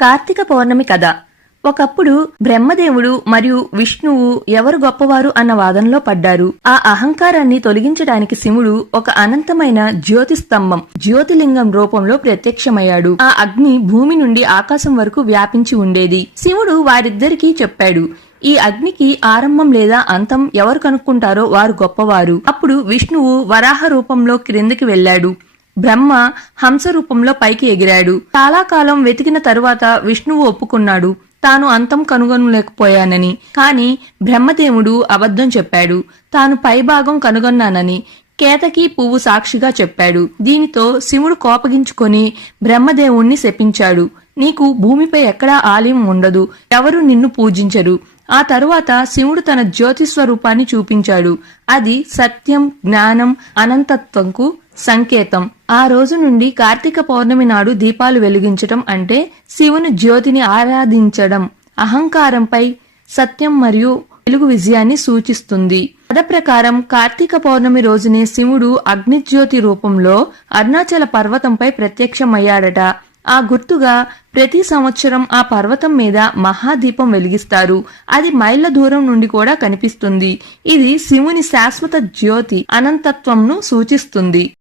కార్తీక పౌర్ణమి కథ. ఒకప్పుడు బ్రహ్మదేవుడు మరియు విష్ణువు ఎవరు గొప్పవారు అన్న వాదనలో పడ్డారు. ఆ అహంకారాన్ని తొలగించడానికి శివుడు ఒక అనంతమైన జ్యోతిస్తంభం జ్యోతిలింగం రూపంలో ప్రత్యక్షమయ్యాడు. ఆ అగ్ని భూమి నుండి ఆకాశం వరకు వ్యాపించి ఉండేది. శివుడు వారిద్దరికీ చెప్పాడు, ఈ అగ్నికి ఆరంభం లేదా అంతం ఎవరు కనుక్కుంటారో వారు గొప్పవారు. అప్పుడు విష్ణువు వరాహ రూపంలో క్రిందికి వెళ్లాడు. బ్రహ్మ హంస రూపంలో పైకి ఎగిరాడు. చాలా కాలం వెతికిన తరువాత విష్ణువు ఒప్పుకున్నాడు, తాను అంతం కనుగొనలేకపోయానని. కాని బ్రహ్మదేవుడు అబద్ధం చెప్పాడు, తాను పైభాగం కనుగొన్నానని కేతకి పువ్వు సాక్షిగా చెప్పాడు. దీనితో శివుడు కోపగించుకొని బ్రహ్మదేవుణ్ణి శపించాడు, నీకు భూమిపై ఎక్కడా ఆలయం ఉండదు, ఎవరు నిన్ను పూజించరు. ఆ తరువాత శివుడు తన జ్యోతిస్వరూపాన్ని చూపించాడు. అది సత్యం, జ్ఞానం, అనంతత్వంకు సంకేతం. ఆ రోజు నుండి కార్తీక పౌర్ణమి నాడు దీపాలు వెలిగించటం అంటే శివుని జ్యోతిని ఆరాధించడం. అహంకారంపై సత్యం మరియు వెలుగు విజయాన్ని సూచిస్తుంది. కథ ప్రకారం కార్తీక పౌర్ణమి రోజునే శివుడు అగ్నిజ్యోతి రూపంలో అరుణాచల పర్వతంపై ప్రత్యక్షమయ్యాడట. ఆ గుర్తుగా ప్రతి సంవత్సరం ఆ పర్వతం మీద మహాదీపం వెలిగిస్తారు. అది మైళ్ళ దూరం నుండి కూడా కనిపిస్తుంది. ఇది శివుని శాశ్వత జ్యోతి అనంతత్వంను సూచిస్తుంది.